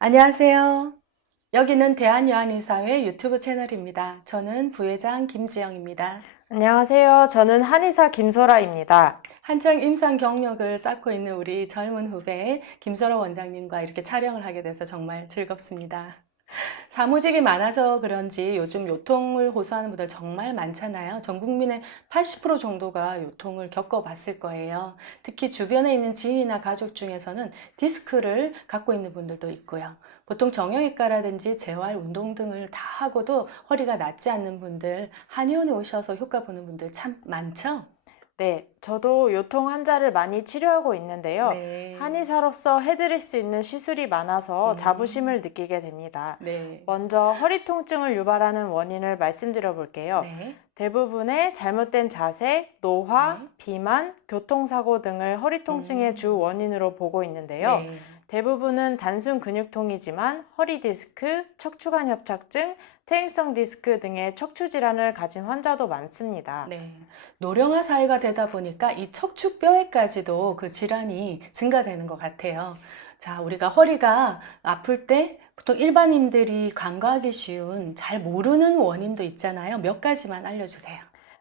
안녕하세요. 여기는 대한요한의사회 유튜브 채널입니다. 저는 부회장 김지영입니다. 안녕하세요. 저는 한의사 김소라입니다. 한창 임상 경력을 쌓고 있는 우리 젊은 후배 김설아 원장님과 이렇게 촬영을 하게 돼서 정말 즐겁습니다. 사무직이 많아서 그런지 요즘 요통을 호소하는 분들 정말 많잖아요. 전 국민의 80% 정도가 요통을 겪어봤을 거예요. 특히 주변에 있는 지인이나 가족 중에서는 디스크를 갖고 있는 분들도 있고요. 보통 정형외과라든지 재활, 운동 등을 다 하고도 허리가 낫지 않는 분들, 한의원에 오셔서 효과 보는 분들 참 많죠? 네, 저도 요통 환자를 많이 치료하고 있는데요. 네. 한의사로서 해드릴 수 있는 시술이 많아서 음, 자부심을 느끼게 됩니다. 네. 먼저 허리 통증을 유발하는 원인을 말씀드려 볼게요. 네. 대부분의 잘못된 자세, 노화, 네. 비만, 교통사고 등을 허리 통증의 주 음, 원인으로 보고 있는데요. 네. 대부분은 단순 근육통이지만 허리 디스크, 척추관 협착증, 퇴행성 디스크 등의 척추 질환을 가진 환자도 많습니다. 네. 노령화 사회가 되다 보니까 이 척추뼈에까지도 그 질환이 증가되는 것 같아요. 자, 우리가 허리가 아플 때 보통 일반인들이 간과하기 쉬운 잘 모르는 원인도 있잖아요. 몇 가지만 알려주세요.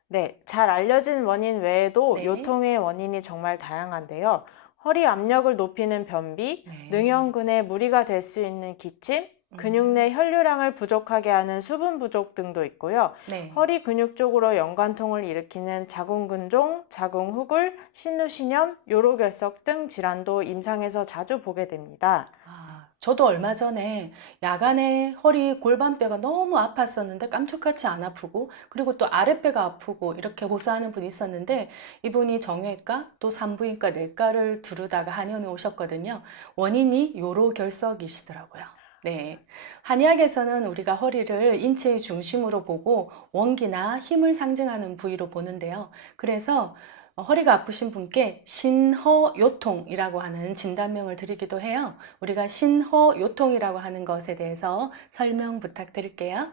네, 잘 알려진 원인 외에도 네. 요통의 원인이 정말 다양한데요. 허리 압력을 높이는 변비, 네. 능형근에 무리가 될 수 있는 기침, 근육 음, 내 혈류량을 부족하게 하는 수분 부족 등도 있고요. 네. 허리 근육 쪽으로 연관통을 일으키는 자궁근종, 자궁후굴, 신우신염, 요로결석 등 질환도 임상에서 자주 보게 됩니다. 아, 저도 얼마 전에 야간에 허리 골반뼈가 너무 아팠었는데 깜짝같이 안 아프고 그리고 또 아랫배가 아프고 이렇게 호소하는 분이 있었는데 이분이 정형외과 또 산부인과 내과를 두르다가 한의원에 오셨거든요. 원인이 요로결석이시더라고요. 네. 한의학에서는 우리가 허리를 인체의 중심으로 보고 원기나 힘을 상징하는 부위로 보는데요. 그래서 허리가 아프신 분께 신허요통이라고 하는 진단명을 드리기도 해요. 우리가 신허요통이라고 하는 것에 대해서 설명 부탁드릴게요.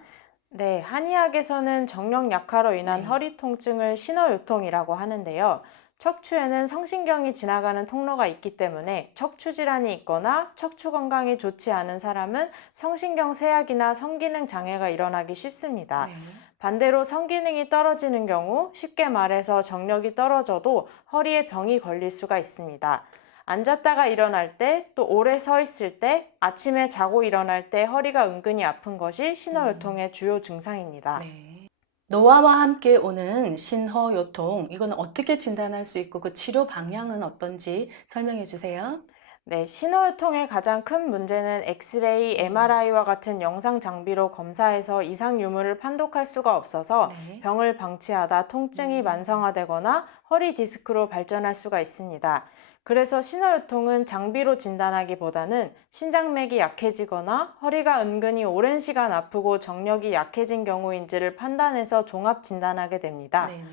네, 한의학에서는 정력 약화로 인한 네. 허리 통증을 신호요통이라고 하는데요. 척추에는 성신경이 지나가는 통로가 있기 때문에 척추 질환이 있거나 척추 건강이 좋지 않은 사람은 성신경 쇠약이나 성기능 장애가 일어나기 쉽습니다. 네. 반대로 성기능이 떨어지는 경우 쉽게 말해서 정력이 떨어져도 허리에 병이 걸릴 수가 있습니다. 앉았다가 일어날 때, 또 오래 서 있을 때, 아침에 자고 일어날 때 허리가 은근히 아픈 것이 음, 신호요통의 주요 증상입니다. 네. 노화와 함께 오는 신허요통, 이거는 어떻게 진단할 수 있고 그 치료 방향은 어떤지 설명해 주세요. 네, 신호요통의 가장 큰 문제는 엑스레이, 음, MRI와 같은 영상 장비로 검사해서 이상 유무를 판독할 수가 없어서 네. 병을 방치하다 통증이 음, 만성화되거나 허리 디스크로 발전할 수가 있습니다. 그래서 신호요통은 장비로 진단하기보다는 신장맥이 약해지거나 허리가 은근히 오랜 시간 아프고 정력이 약해진 경우인지를 판단해서 종합 진단하게 됩니다. 네네.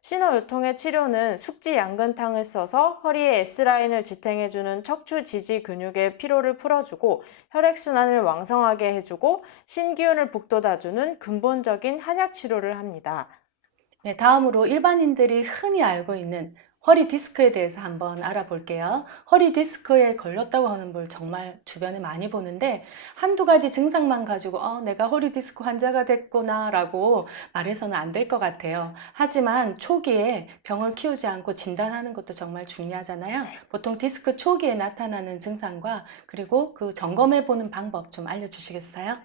신호요통의 치료는 숙지 양근탕을 써서 허리에 S라인을 지탱해주는 척추 지지 근육의 피로를 풀어주고 혈액순환을 왕성하게 해주고 신기운을 북돋아주는 근본적인 한약 치료를 합니다. 네, 다음으로 일반인들이 흔히 알고 있는 허리 디스크에 대해서 한번 알아볼게요. 허리 디스크에 걸렸다고 하는 분 정말 주변에 많이 보는데 한두 가지 증상만 가지고 내가 허리 디스크 환자가 됐구나 라고 말해서는 안 될 것 같아요. 하지만 초기에 병을 키우지 않고 진단하는 것도 정말 중요하잖아요. 보통 디스크 초기에 나타나는 증상과 그리고 그 점검해 보는 방법 좀 알려주시겠어요?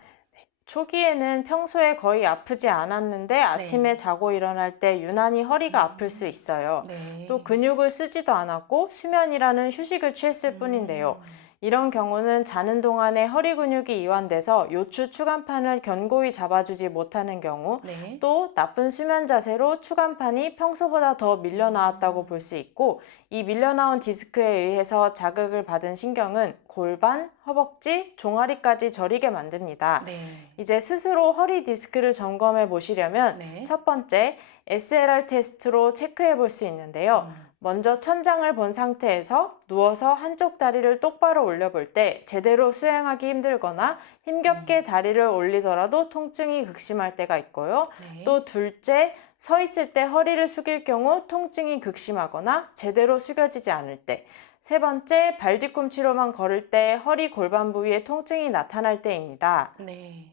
초기에는 평소에 거의 아프지 않았는데 네. 아침에 자고 일어날 때 유난히 허리가 아플 수 음, 있어요. 또 네. 근육을 쓰지도 않았고 수면이라는 휴식을 취했을 뿐인데요. 음. 이런 경우는 자는 동안에 허리 근육이 이완돼서 요추 추간판을 견고히 잡아주지 못하는 경우, 네. 또 나쁜 수면 자세로 추간판이 평소보다 더 밀려 나왔다고 음. 볼 수 있고, 이 밀려 나온 디스크에 의해서 자극을 받은 신경은 골반, 허벅지, 종아리까지 저리게 만듭니다. 네. 이제 스스로 허리 디스크를 점검해 보시려면 네. 첫 번째 SLR 테스트로 체크해 볼 수 있는데요. 음. 먼저 천장을 본 상태에서 누워서 한쪽 다리를 똑바로 올려볼 때 제대로 수행하기 힘들거나 힘겹게 음. 다리를 올리더라도 통증이 극심할 때가 있고요. 네. 또 둘째, 서 있을 때 허리를 숙일 경우 통증이 극심하거나 제대로 숙여지지 않을 때, 세 번째, 발 뒤꿈치로만 걸을 때 허리 골반 부위에 통증이 나타날 때입니다. 네.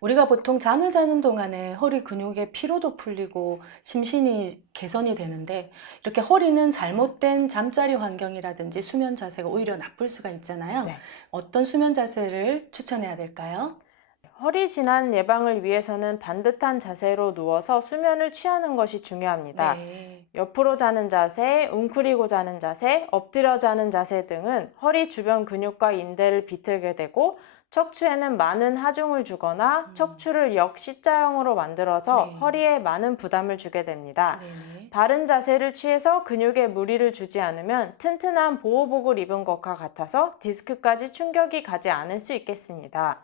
우리가 보통 잠을 자는 동안에 허리 근육의 피로도 풀리고 심신이 개선이 되는데 이렇게 허리는 잘못된 잠자리 환경이라든지 수면 자세가 오히려 나쁠 수가 있잖아요. 네. 어떤 수면 자세를 추천해야 될까요? 허리 질환 예방을 위해서는 반듯한 자세로 누워서 수면을 취하는 것이 중요합니다. 네. 옆으로 자는 자세, 웅크리고 자는 자세, 엎드려 자는 자세 등은 허리 주변 근육과 인대를 비틀게 되고 척추에는 많은 하중을 주거나 척추를 역C자형으로 만들어서 네. 허리에 많은 부담을 주게 됩니다. 네네. 바른 자세를 취해서 근육에 무리를 주지 않으면 튼튼한 보호복을 입은 것과 같아서 디스크까지 충격이 가지 않을 수 있겠습니다.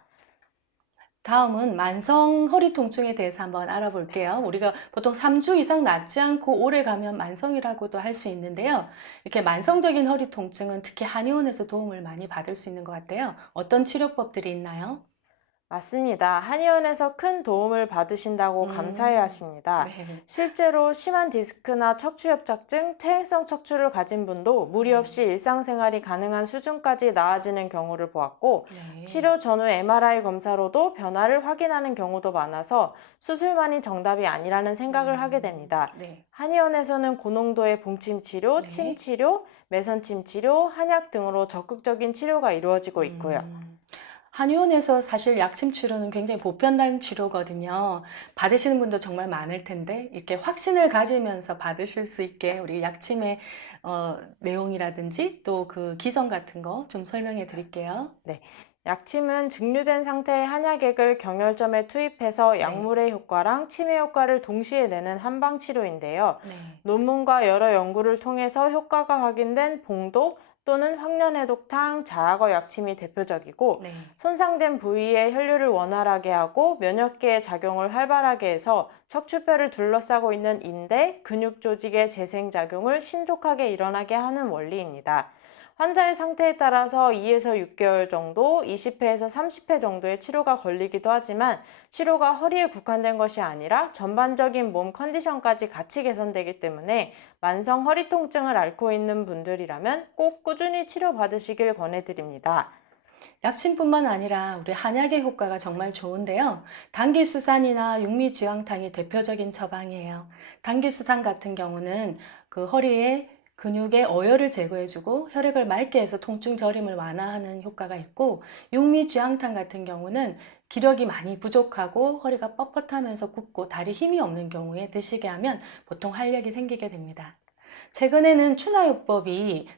다음은 만성 허리 통증에 대해서 한번 알아볼게요. 우리가 보통 3주 이상 낫지 않고 오래 가면 만성이라고도 할 수 있는데요. 이렇게 만성적인 허리 통증은 특히 한의원에서 도움을 많이 받을 수 있는 것 같아요. 어떤 치료법들이 있나요? 맞습니다. 한의원에서 큰 도움을 받으신다고 감사해야 하십니다. 네. 실제로 심한 디스크나 척추협착증, 퇴행성 척추를 가진 분도 무리 없이 일상생활이 가능한 수준까지 나아지는 경우를 보았고, 네. 치료 전후 MRI 검사로도 변화를 확인하는 경우도 많아서 수술만이 정답이 아니라는 생각을 하게 됩니다. 네. 한의원에서는 고농도의 봉침 치료, 네. 침 치료, 매선침 치료, 한약 등으로 적극적인 치료가 이루어지고 있고요. 한의원에서 사실 약침 치료는 굉장히 보편적인 치료거든요. 받으시는 분도 정말 많을 텐데 이렇게 확신을 가지면서 받으실 수 있게 우리 약침의 내용이라든지 또 그 기전 같은 거 좀 설명해 드릴게요. 네. 약침은 증류된 상태의 한약액을 경혈점에 투입해서 약물의 효과랑 침의 효과를 동시에 내는 한방 치료인데요. 네. 논문과 여러 연구를 통해서 효과가 확인된 봉독 또는 황련해독탕, 자악어 약침이 대표적이고 네. 손상된 부위의 혈류를 원활하게 하고 면역계의 작용을 활발하게 해서 척추뼈를 둘러싸고 있는 인대, 근육 조직의 재생작용을 신속하게 일어나게 하는 원리입니다. 환자의 상태에 따라서 2에서 6개월 정도, 20회에서 30회 정도의 치료가 걸리기도 하지만 치료가 허리에 국한된 것이 아니라 전반적인 몸 컨디션까지 같이 개선되기 때문에 만성 허리 통증을 앓고 있는 분들이라면 꼭 꾸준히 치료받으시길 권해드립니다. 약침뿐만 아니라 우리 한약의 효과가 정말 좋은데요. 당귀수산이나 육미지황탕이 대표적인 처방이에요. 당귀수산 같은 경우는 그 허리에 근육의 어혈을 제거해주고 혈액을 맑게 해서 통증 저림을 완화하는 효과가 있고, 육미쥐황탕 같은 경우는 기력이 많이 부족하고 허리가 뻣뻣하면서 굽고 다리 힘이 없는 경우에 드시게 하면 보통 활력이 생기게 됩니다. 최근에는 추나요법이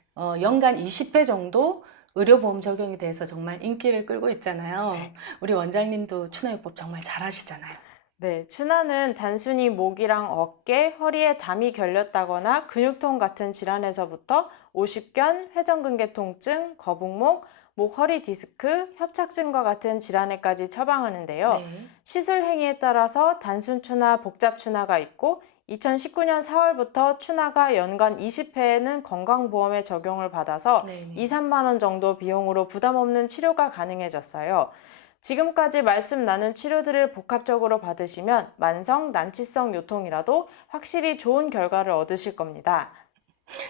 연간 20회 정도 의료보험 적용이 돼서 정말 인기를 끌고 있잖아요. 우리 원장님도 추나요법 정말 잘하시잖아요. 네, 추나는 단순히 목이랑 어깨, 허리에 담이 결렸다거나 근육통 같은 질환에서부터 오십견, 회전근개 통증, 거북목, 목 허리 디스크, 협착증과 같은 질환에까지 처방하는데요. 네. 시술 행위에 따라서 단순 추나, 복잡 추나가 있고 2019년 4월부터 추나가 연간 20회에는 건강보험에 적용을 받아서 네. 2, 3만 원 정도 비용으로 부담 없는 치료가 가능해졌어요. 지금까지 말씀 나눈 치료들을 복합적으로 받으시면 만성 난치성 요통이라도 확실히 좋은 결과를 얻으실 겁니다.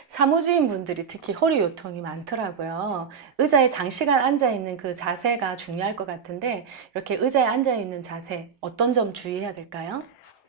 사무직인 분들이 특히 허리 요통이 많더라고요. 의자에 장시간 앉아 있는 그 자세가 중요할 것 같은데 이렇게 의자에 앉아 있는 자세 어떤 점 주의해야 될까요?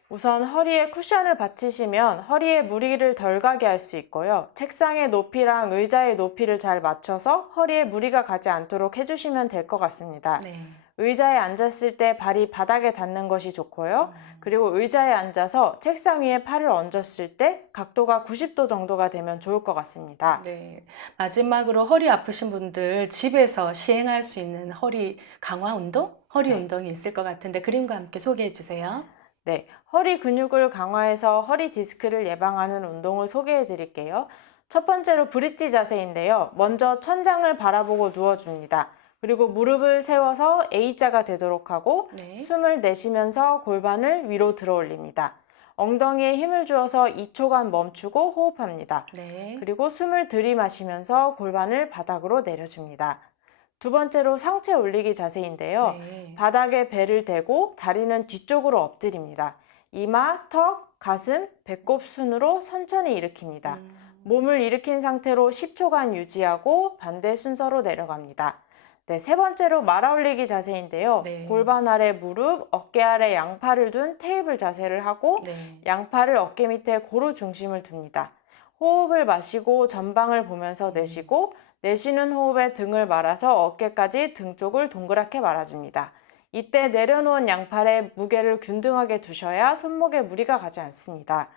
우선 허리에 쿠션을 받치시면 허리에 무리를 덜 가게 할 수 있고요. 책상의 높이랑 의자의 높이를 잘 맞춰서 허리에 무리가 가지 않도록 해주시면 될 것 같습니다. 네. 의자에 앉았을 때 발이 바닥에 닿는 것이 좋고요. 그리고 의자에 앉아서 책상 위에 팔을 얹었을 때 각도가 90도 정도가 되면 좋을 것 같습니다. 네. 마지막으로 허리 아프신 분들 집에서 시행할 수 있는 허리 강화 운동, 허리 운동이 있을 것 같은데 그림과 함께 소개해 주세요. 네, 허리 근육을 강화해서 허리 디스크를 예방하는 운동을 소개해 드릴게요. 첫 번째로 브릿지 자세인데요. 먼저 천장을 바라보고 누워줍니다. 그리고 무릎을 세워서 A자가 되도록 하고 네. 숨을 내쉬면서 골반을 위로 들어 올립니다. 엉덩이에 힘을 주어서 2초간 멈추고 호흡합니다. 네. 그리고 숨을 들이마시면서 골반을 바닥으로 내려줍니다. 두 번째로 상체 올리기 자세인데요. 네. 바닥에 배를 대고 다리는 뒤쪽으로 엎드립니다. 이마, 턱, 가슴, 배꼽 순으로 천천히 일으킵니다. 몸을 일으킨 상태로 10초간 유지하고 반대 순서로 내려갑니다. 네, 세 번째로 말아 올리기 자세인데요. 네. 골반 아래 무릎, 어깨 아래 양팔을 둔 테이블 자세를 하고 네. 양팔을 어깨 밑에 고루 중심을 둡니다. 호흡을 마시고 전방을 보면서 내쉬고 내쉬는 호흡에 등을 말아서 어깨까지 등 쪽을 동그랗게 말아줍니다. 이때 내려놓은 양팔에 무게를 균등하게 두셔야 손목에 무리가 가지 않습니다.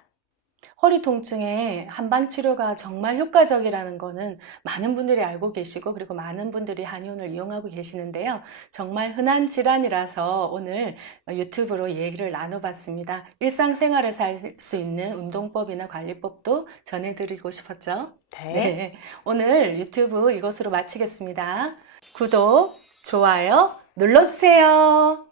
허리 통증에 한방 치료가 정말 효과적이라는 거는 많은 분들이 알고 계시고 그리고 많은 분들이 한의원을 이용하고 계시는데요. 정말 흔한 질환이라서 오늘 유튜브로 얘기를 나눠봤습니다. 일상생활에서 할 수 있는 운동법이나 관리법도 전해드리고 싶었죠. 네, 오늘 유튜브 이것으로 마치겠습니다. 구독, 좋아요 눌러주세요.